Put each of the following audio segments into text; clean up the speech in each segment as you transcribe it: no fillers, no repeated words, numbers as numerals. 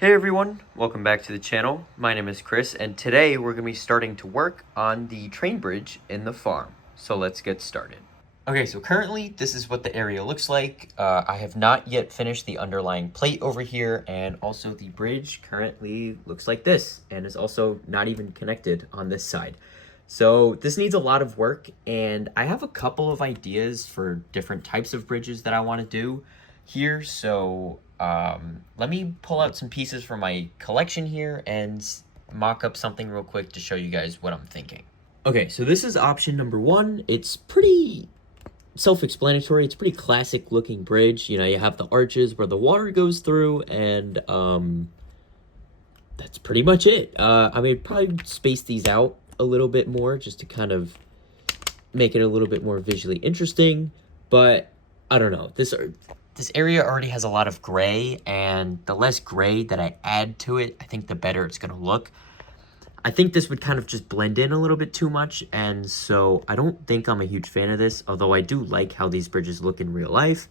Hey everyone, welcome back to the channel. My name is Chris, and today we're going to be starting to work on the train bridge in the farm. So let's get started. Okay, so currently this is what the area looks like. I have not yet finished the underlying plate over here, and also the bridge currently looks like this, and is also not even connected on this side. So this needs a lot of work, and I have a couple of ideas for different types of bridges that I want to do here. So let me pull out some pieces from my collection here and mock up something real quick to show you guys what I'm thinking. Okay, so this is option number one. It's pretty self-explanatory. It's a pretty classic looking bridge. You know, you have the arches where the water goes through, and that's pretty much it. I mean, probably space these out a little bit more just to kind of make it a little bit more visually interesting, but I don't know. This area already has a lot of gray, and the less gray that I add to it, I think the better it's going to look. I think this would kind of just blend in a little bit too much, and so I don't think I'm a huge fan of this, although I do like how these bridges look in real life.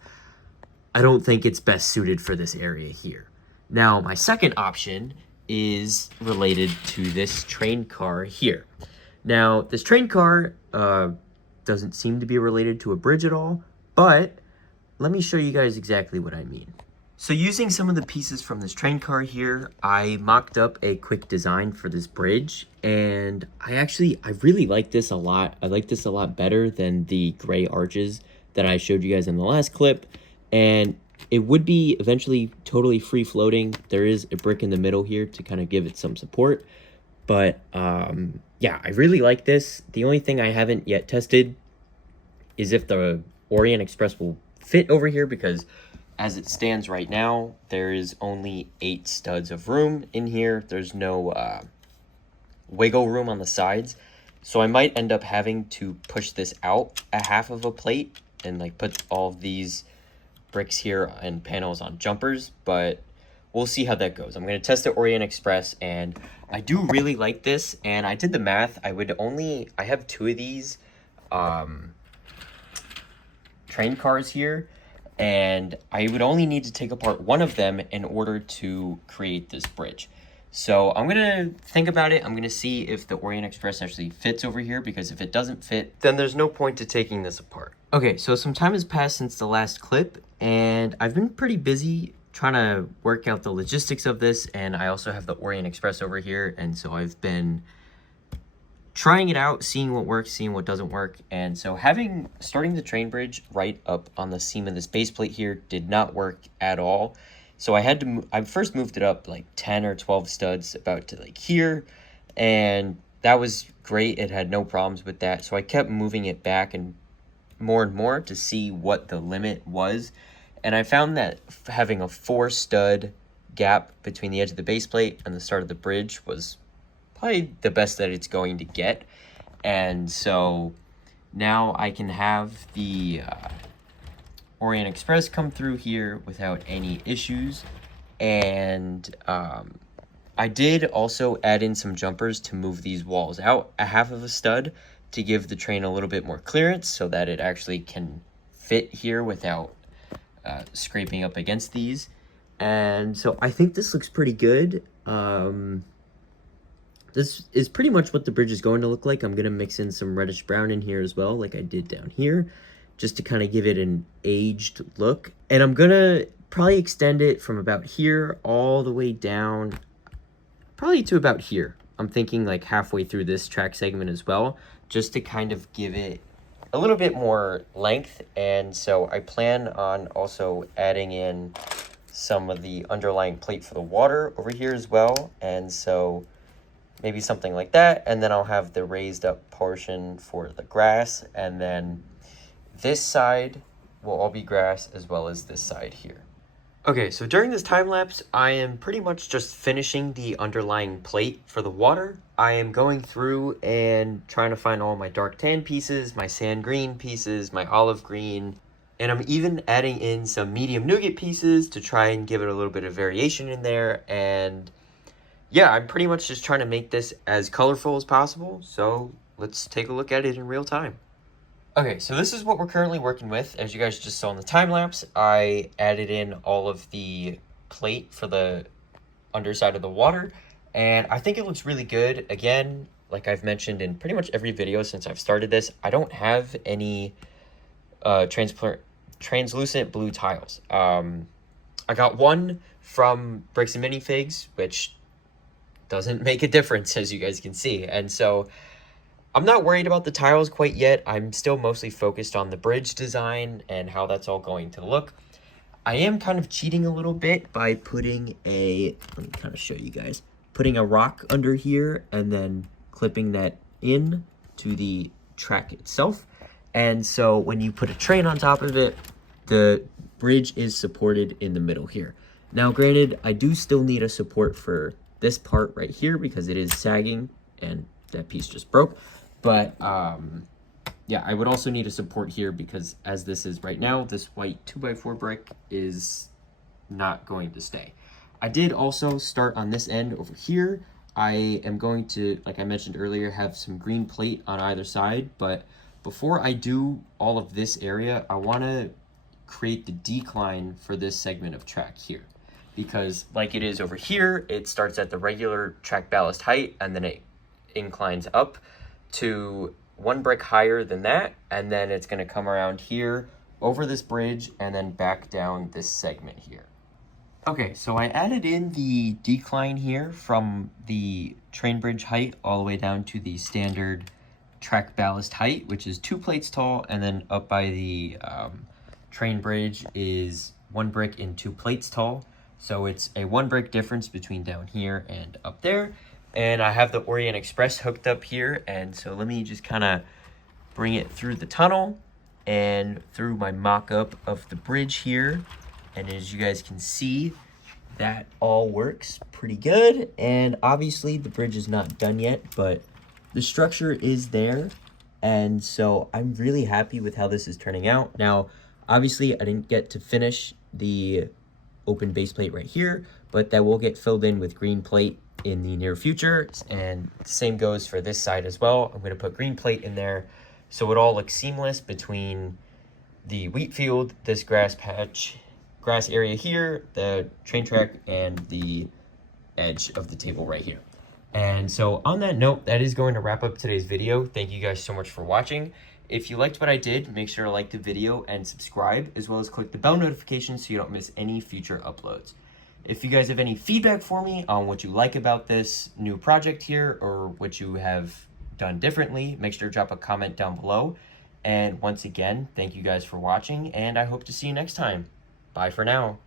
I don't think it's best suited for this area here. Now, my second option is related to this train car here. Now, this train car doesn't seem to be related to a bridge at all, but let me show you guys exactly what I mean. So using some of the pieces from this train car here, I mocked up a quick design for this bridge, and I really like this a lot. I like this a lot better than the gray arches that I showed you guys in the last clip, and it would be eventually totally free floating. There is a brick in the middle here to kind of give it some support, but yeah, I really like this. The only thing I haven't yet tested is if the Orient Express will fit over here, because as it stands right now, there is only 8 studs of room in here. There's no wiggle room on the sides, so I might end up having to push this out a half of a plate and like put all of these bricks here and panels on jumpers, but we'll see how that goes. I'm going to test the Orient Express, and I do really like this, and I did the math. I have 2 of these train cars here, and I would only need to take apart one of them in order to create this bridge. So I'm gonna think about it. I'm gonna see if the Orient Express actually fits over here, because if it doesn't fit, then there's no point to taking this apart. Okay, so some time has passed since the last clip, and I've been pretty busy trying to work out the logistics of this, and I also have the Orient Express over here, and so I've been trying it out, seeing what works, seeing what doesn't work. And so starting the train bridge right up on the seam of this base plate here did not work at all. So I first moved it up like 10 or 12 studs about to like here, and that was great. It had no problems with that. So I kept moving it back and more to see what the limit was. And I found that having a 4 stud gap between the edge of the base plate and the start of the bridge was probably the best that it's going to get. And so now I can have the Orient Express come through here without any issues. And I did also add in some jumpers to move these walls out a half of a stud to give the train a little bit more clearance, so that it actually can fit here without scraping up against these. And so I think this looks pretty good. This is pretty much what the bridge is going to look like. I'm going to mix in some reddish brown in here as well, like I did down here, just to kind of give it an aged look. And I'm going to probably extend it from about here all the way down, probably to about here. I'm thinking like halfway through this track segment as well, just to kind of give it a little bit more length. And so I plan on also adding in some of the underlying plate for the water over here as well. And so maybe something like that, and then I'll have the raised up portion for the grass, and then this side will all be grass as well as this side here. Okay, so during this time lapse, I am pretty much just finishing the underlying plate for the water. I am going through and trying to find all my dark tan pieces, my sand green pieces, my olive green, and I'm even adding in some medium nougat pieces to try and give it a little bit of variation in there. And yeah, I'm pretty much just trying to make this as colorful as possible, so let's take a look at it in real time. Okay, so this is what we're currently working with. As you guys just saw in the time lapse, I added in all of the plate for the underside of the water, and I think it looks really good. Again, like I've mentioned in pretty much every video since I've started this, I don't have any translucent blue tiles. I got one from Bricks and Minifigs, which doesn't make a difference, as you guys can see. And so I'm not worried about the tiles quite yet. I'm still mostly focused on the bridge design and how that's all going to look. I am kind of cheating a little bit by putting let me kind of show you guys, putting a rock under here and then clipping that in to the track itself. And so when you put a train on top of it, the bridge is supported in the middle here. Now, granted, I do still need a support for this part right here because it is sagging and that piece just broke. But yeah, I would also need a support here because as this is right now, this white 2x4 brick is not going to stay. I did also start on this end over here. I am going to, like I mentioned earlier, have some green plate on either side. But before I do all of this area, I want to create the decline for this segment of track here. Because like it is over here, it starts at the regular track ballast height and then it inclines up to one brick higher than that, and then it's going to come around here over this bridge and then back down this segment here. Okay, so I added in the decline here from the train bridge height all the way down to the standard track ballast height, which is 2 plates tall, and then up by the train bridge is 1 brick and 2 plates tall. So it's a 1 brick difference between down here and up there. And I have the Orient Express hooked up here, and so let me just kind of bring it through the tunnel and through my mock-up of the bridge here. And as you guys can see, that all works pretty good. And obviously the bridge is not done yet, but the structure is there. And so I'm really happy with how this is turning out. Now, obviously I didn't get to finish the open base plate right here, but that will get filled in with green plate in the near future, and the same goes for this side as well. I'm going to put green plate in there so it all looks seamless between the wheat field, this grass area here, the train track, and the edge of the table right here. And so on that note, that is going to wrap up today's video. Thank you guys so much for watching. If you liked what I did, make sure to like the video and subscribe, as well as click the bell notification so you don't miss any future uploads. If you guys have any feedback for me on what you like about this new project here or what you have done differently, make sure to drop a comment down below. And once again, thank you guys for watching, and I hope to see you next time. Bye for now.